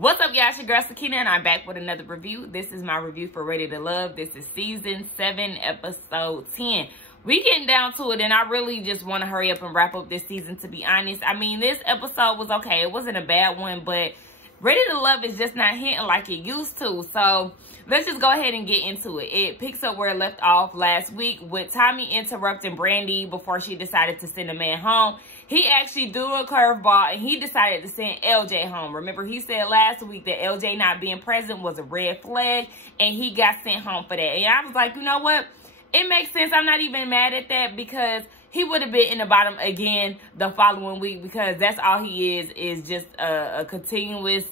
What's up, y'all? It's your girl Sakina, and I'm back with another review. This is my review for Ready to Love. This is season 7, episode 10. We getting down to it, and I really just want to hurry up and wrap up this season, to be honest. I mean, this episode was okay. It wasn't a bad one, but Ready to Love is just not hitting like it used to. So let's just go ahead and get into it. It picks up where it left off last week with Tommy interrupting Brandy before she decided to send a man home. He actually threw a curveball and he decided to send LJ home. Remember, he said last week that LJ not being present was a red flag, and he got sent home for that. And I was like, you know what? It makes sense. I'm not even mad at that, because he would have been in the bottom again the following week, because that's all he is just a continuous,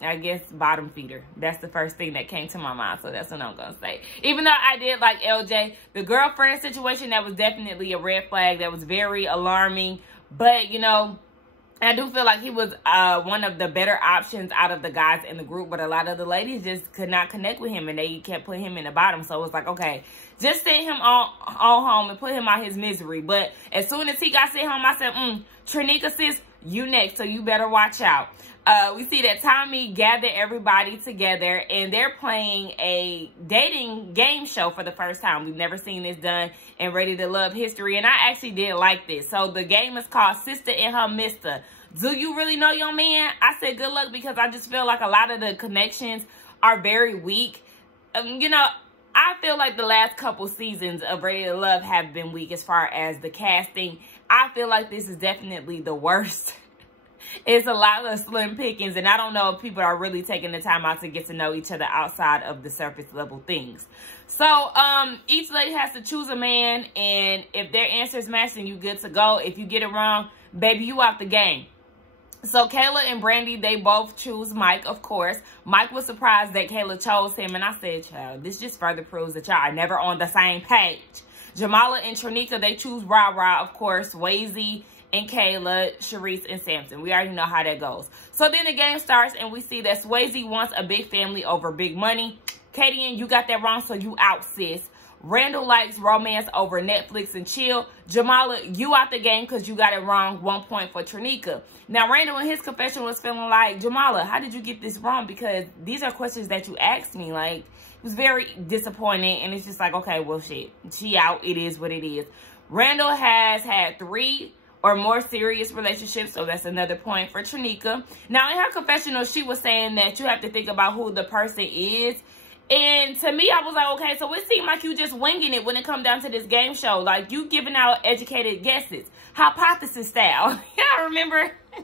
I guess, bottom feeder. That's the first thing that came to my mind, so that's what I'm going to say. Even though I did like LJ, the girlfriend situation, that was definitely a red flag. That was very alarming. But, you know, I do feel like he was one of the better options out of the guys in the group. But a lot of the ladies just could not connect with him, and they kept putting him in the bottom. So it was like, okay, just send him on home and put him out his misery. But as soon as he got sent home, I said, Trinika, sis, you next, so you better watch out. We see that Tommy gathered everybody together, and they're playing a dating game show for the first time. We've never seen this done in Ready to Love history, and I actually did like this. So the game is called Sister and Her Mister. Do you really know your man? I said good luck, because I just feel like a lot of the connections are very weak. You know, I feel like the last couple seasons of Ready to Love have been weak as far as the casting. I feel like this is definitely the worst. It's a lot of slim pickings, and I don't know if people are really taking the time out to get to know each other outside of the surface level things. So, each lady has to choose a man, and if their answers match, then you good to go. If you get it wrong, baby, you out the game. So, Kayla and Brandy, they both choose Mike, of course. Mike was surprised that Kayla chose him, and I said, child, this just further proves that y'all are never on the same page. Jamala and Trinika, they choose Ra, of course, Swayze and Kayla, Sharice, and Samson. We already know how that goes. So then the game starts, and we see that Swayze wants a big family over big money. Katie, and you got that wrong, so you out, sis. Randall likes romance over Netflix and chill. Jamala, you out the game because you got it wrong. 1 point for Trinika. Now, Randall in his confession was feeling like, Jamala, how did you get this wrong? Because these are questions that you asked me. Like, it was very disappointing, and it's just like, okay, well, shit. She out. It is what it is. Randall has had 3 or more serious relationships, so that's another point for Trinika. Now, in her confessional, she was saying that you have to think about who the person is. And to me, I was like, okay, so it seemed like you just winging it when it come down to this game show. Like, you giving out educated guesses. Hypothesis style. Y'all remember? Y'all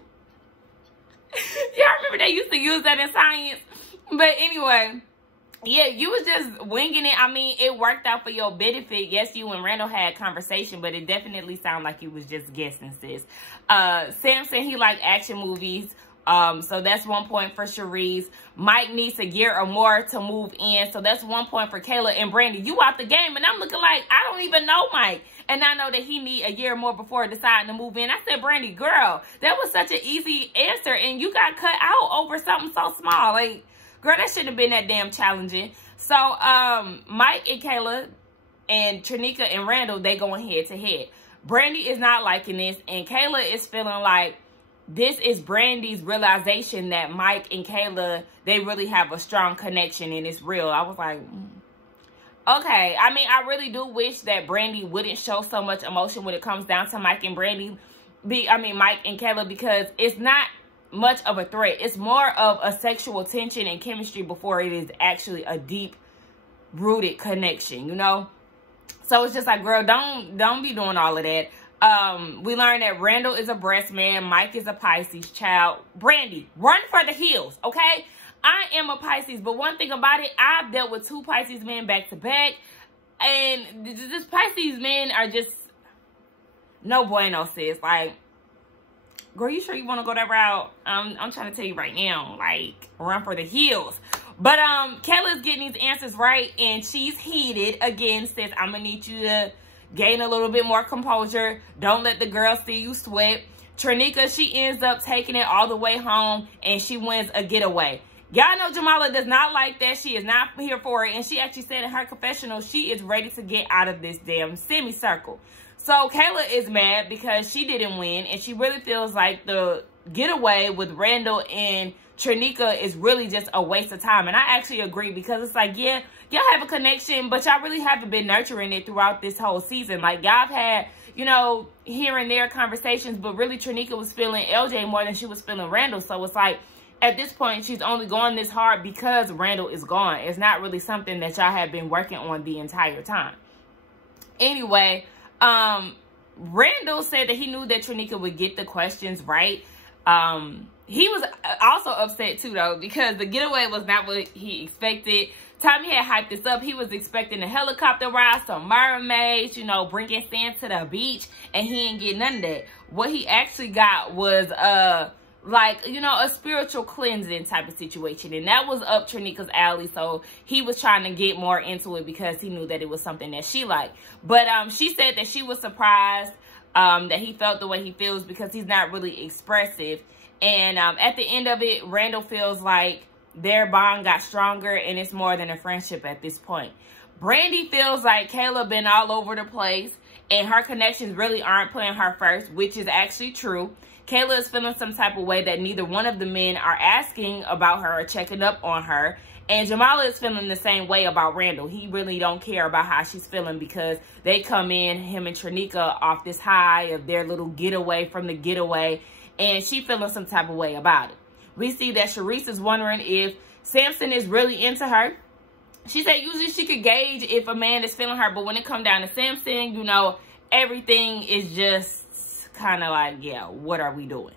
remember they used to use that in science? But anyway, yeah, you was just winging it. I mean, it worked out for your benefit. Yes, you and Randall had conversation, but it definitely sounded like you was just guessing, sis. Samson, he liked action movies. So that's 1 point for Sharice. Mike needs a year or more to move in. So that's 1 point for Kayla and Brandy. You out the game, and I'm looking like, I don't even know Mike. And I know that he need a year more before deciding to move in. I said, Brandy, girl, that was such an easy answer, and you got cut out over something so small. Like, girl, that shouldn't have been that damn challenging. So, Mike and Kayla and Trinika and Randall, they going head to head. Brandy is not liking this, and Kayla is feeling like this is Brandy's realization that Mike and Kayla, they really have a strong connection, and it's real. I was like, okay. I mean, I really do wish that Brandy wouldn't show so much emotion when it comes down to Mike and Brandy. Mike and Kayla, because it's not much of a threat. It's more of a sexual tension and chemistry before it is actually a deep rooted connection, you know? So it's just like, girl, don't be doing all of that. We learned that Randall is a breast man. Mike is a Pisces child. Brandy, run for the hills, okay? I am a Pisces, but one thing about it, I've dealt with 2 Pisces men back to back, and this Pisces men are just no bueno, sis. Like, girl, you sure you want to go that route? I'm trying to tell you right now, like, run for the hills. But Kayla's getting these answers right, and she's heated again. Says, I'm gonna need you to gain a little bit more composure. Don't let the girls see you sweat. Trinika, she ends up taking it all the way home, and she wins a getaway. Y'all know Jamala does not like that. She is not here for it, and she actually said in her confessional she is ready to get out of this damn semicircle. So Kayla is mad because she didn't win, and she really feels like the getaway with Randall and Trinica is really just a waste of time. And I actually agree, because it's like, yeah, y'all have a connection, but y'all really haven't been nurturing it throughout this whole season. Like, y'all have had, you know, here and there conversations, but really Trinica was feeling LJ more than she was feeling Randall. So it's like, at this point, she's only going this hard because Randall is gone. It's not really something that y'all have been working on the entire time. Anyway, Randall said that he knew that Trinica would get the questions right. He was also upset too, though, because the getaway was not what he expected. Tommy had hyped this up. He was expecting a helicopter ride, some mermaids, you know, bringing sand to the beach, and he didn't get none of that. What he actually got was, like, you know, a spiritual cleansing type of situation. And that was up Trinica's alley. So he was trying to get more into it because he knew that it was something that she liked. But she said that she was surprised that he felt the way he feels because he's not really expressive. And at the end of it, Randall feels like their bond got stronger and it's more than a friendship at this point. Brandy feels like Kayla been all over the place and her connections really aren't playing her first, which is actually true. Kayla is feeling some type of way that neither one of the men are asking about her or checking up on her. And Jamala is feeling the same way about Randall. He really don't care about how she's feeling because they come in, him and Trinica, off this high of their little getaway from the getaway. And she feeling some type of way about it. We see that Sharice is wondering if Samson is really into her. She said usually she could gauge if a man is feeling her. But when it come down to Samson, you know, everything is just kind of like, yeah, what are we doing?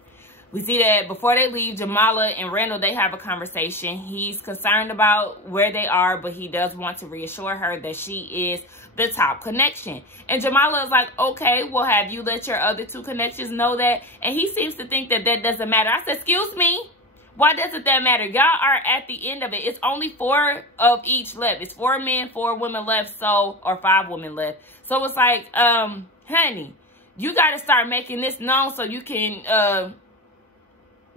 We see that before they leave, Jamala and Randall, they have a conversation. He's concerned about where they are, but he does want to reassure her that she is the top connection. And Jamala is like, okay, well, have you let your other two connections know that? And he seems to think that that doesn't matter. I said, excuse me? Why doesn't that matter? Y'all are at the end of it. It's only 4 of each left. It's 4 men, 4 women left, so, or 5 women left. So it's like, honey, you got to start making this known so you can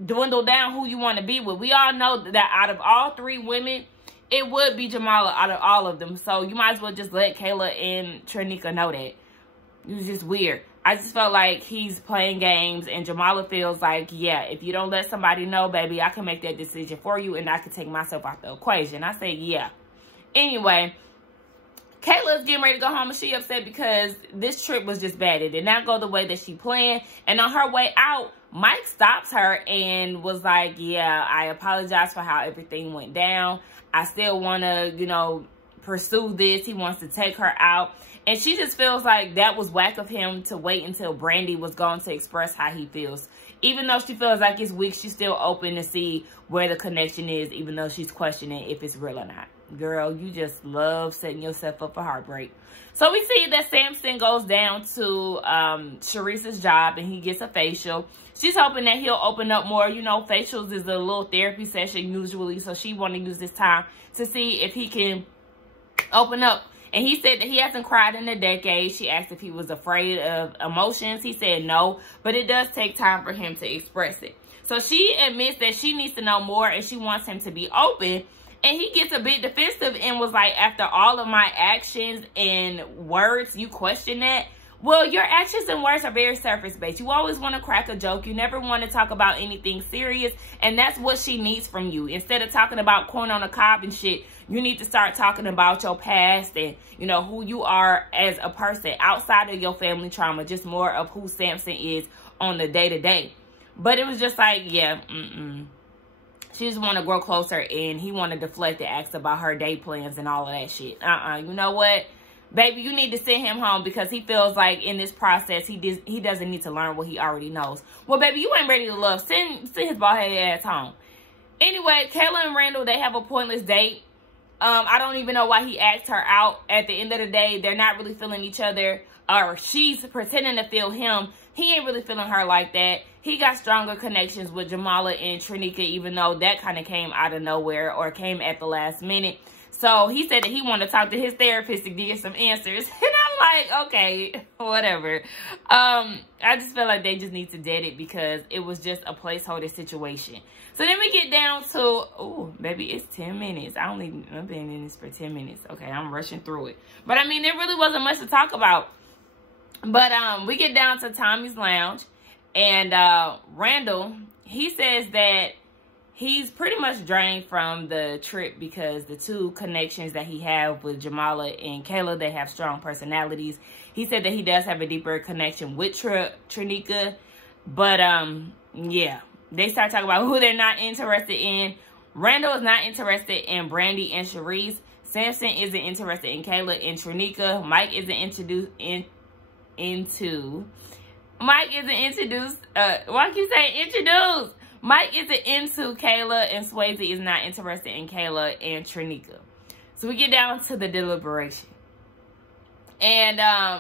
dwindle down who you want to be with. We all know that out of all 3 women, it would be Jamala out of all of them. So you might as well just let Kayla and Trinica know that. It was just weird. I just felt like he's playing games, and Jamala feels like, yeah, if you don't let somebody know, baby, I can make that decision for you and I can take myself out the equation. I say, yeah. Anyway, Kayla's getting ready to go home and she upset because this trip was just bad. It did not go the way that she planned. And on her way out, Mike stops her and was like, yeah, I apologize for how everything went down. I still want to, you know, pursue this. He wants to take her out. And she just feels like that was whack of him to wait until Brandy was going to express how he feels. Even though she feels like it's weak, she's still open to see where the connection is, even though she's questioning if it's real or not. Girl, you just love setting yourself up for heartbreak. So we see that Samson goes down to Sharice's job and he gets a facial. She's hoping that he'll open up more. You know, facials is a little therapy session usually. So she want to use this time to see if he can open up. And he said that he hasn't cried in a decade. She asked if he was afraid of emotions. He said no, but it does take time for him to express it. So she admits that she needs to know more and she wants him to be open. And he gets a bit defensive and was like, after all of my actions and words, you question that? Well, your actions and words are very surface-based. You always want to crack a joke. You never want to talk about anything serious. And that's what she needs from you. Instead of talking about corn on the cob and shit, you need to start talking about your past and, you know, who you are as a person outside of your family trauma. Just more of who Samson is on the day-to-day. But it was just like, yeah, She just want to grow closer, and he want to deflect and ask about her day plans and all of that shit. You know what? Baby, you need to send him home because he feels like in this process, he doesn't need to learn what he already knows. Well, baby, you ain't ready to love. Send his bald-headed ass home. Anyway, Kayla and Randall, they have a pointless date. I don't even know why he asked her out. At the end of the day, they're not really feeling each other. Or she's pretending to feel him. He ain't really feeling her like that. He got stronger connections with Jamala and Trinica, even though that kind of came out of nowhere or came at the last minute. So he said that he wanted to talk to his therapist to get some answers. And I'm like, okay, whatever. I just feel like they just need to dead it because it was just a placeholder situation. So then we get down to, oh, baby, it's 10 minutes. I've been in this for 10 minutes. Okay, I'm rushing through it. But I mean, there really wasn't much to talk about. But we get down to Tommy's lounge. And Randall, he says that he's pretty much drained from the trip because the two connections that he have with Jamala and Kayla, they have strong personalities. He said that he does have a deeper connection with Trinika, but yeah, they start talking about who they're not interested in. Randall is not interested in Brandy and Sharice. Samson isn't interested in Kayla and Trinika. Mike isn't introduced. Mike isn't into Kayla, and Swayze is not interested in Kayla and Trinika. So we get down to the deliberation. And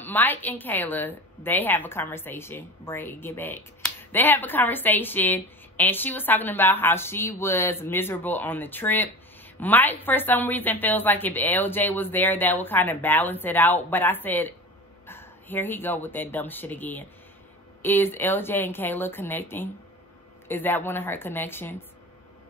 Mike and Kayla, they have a conversation. Bray, get back. They have a conversation, and she was talking about how she was miserable on the trip. Mike, for some reason, feels like if LJ was there, that would kind of balance it out. But I said, here he go with that dumb shit again. Is LJ and Kayla connecting? Is that one of her connections?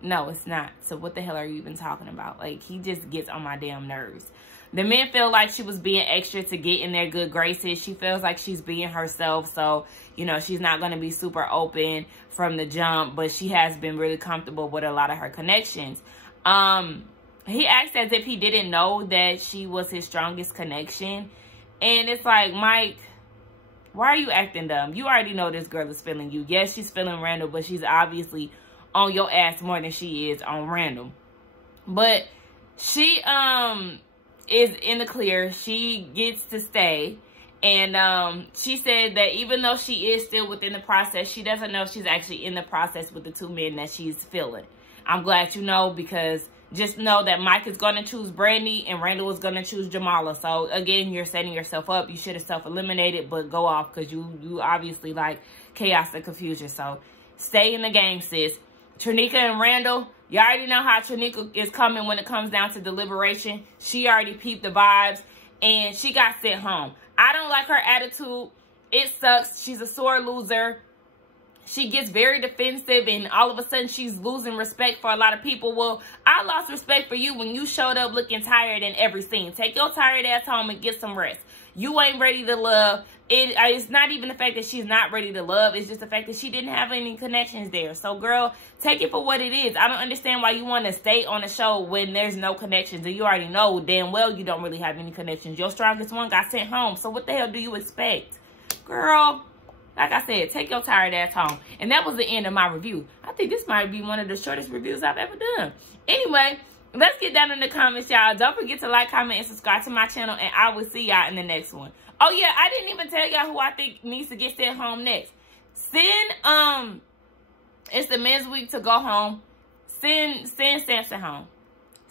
No, it's not. So what the hell are you even talking about? Like, he just gets on my damn nerves. The men feel like she was being extra to get in their good graces. She feels like she's being herself. So, you know, she's not going to be super open from the jump. But she has been really comfortable with a lot of her connections. He acts as if he didn't know that she was his strongest connection. And it's like, Mike, why are you acting dumb? You already know this girl is feeling you. Yes, she's feeling Randall, but she's obviously on your ass more than she is on Randall. But she is in the clear. She gets to stay. And she said that even though she is still within the process, she doesn't know if she's actually in the process with the two men that she's feeling. I'm glad you know, because just know that Mike is going to choose Brandy and Randall is going to choose Jamala. So, again, you're setting yourself up. You should have self-eliminated, but go off because you obviously like chaos and confusion. So, stay in the game, sis. Trinika and Randall, you already know how Trinika is coming when it comes down to deliberation. She already peeped the vibes, and she got sent home. I don't like her attitude. It sucks. She's a sore loser. She gets very defensive, and all of a sudden she's losing respect for a lot of people. Well, I lost respect for you when you showed up looking tired in every scene. Take your tired ass home and get some rest. You ain't ready to love. It's not even the fact that she's not ready to love. It's just the fact that she didn't have any connections there. So, girl, take it for what it is. I don't understand why you want to stay on the show when there's no connections. And you already know damn well you don't really have any connections. Your strongest one got sent home. So, what the hell do you expect? Girl, like I said, take your tired ass home. And that was the end of my review. I think this might be one of the shortest reviews I've ever done. Anyway, let's get down in the comments, y'all. Don't forget to like, comment, and subscribe to my channel. And I will see y'all in the next one. Oh, yeah, I didn't even tell y'all who I think needs to get sent home next. Send, it's the men's week to go home. Send Samson home.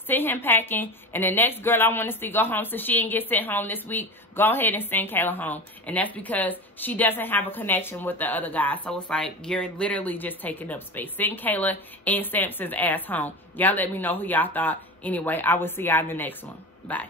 Send him packing. And the next girl I want to see go home, so she didn't get sent home this week, go ahead and send Kayla home. And that's because she doesn't have a connection with the other guy. So it's like, you're literally just taking up space. Send Kayla and Samson's ass home. Y'all let me know who y'all thought. Anyway, I will see y'all in the next one. Bye.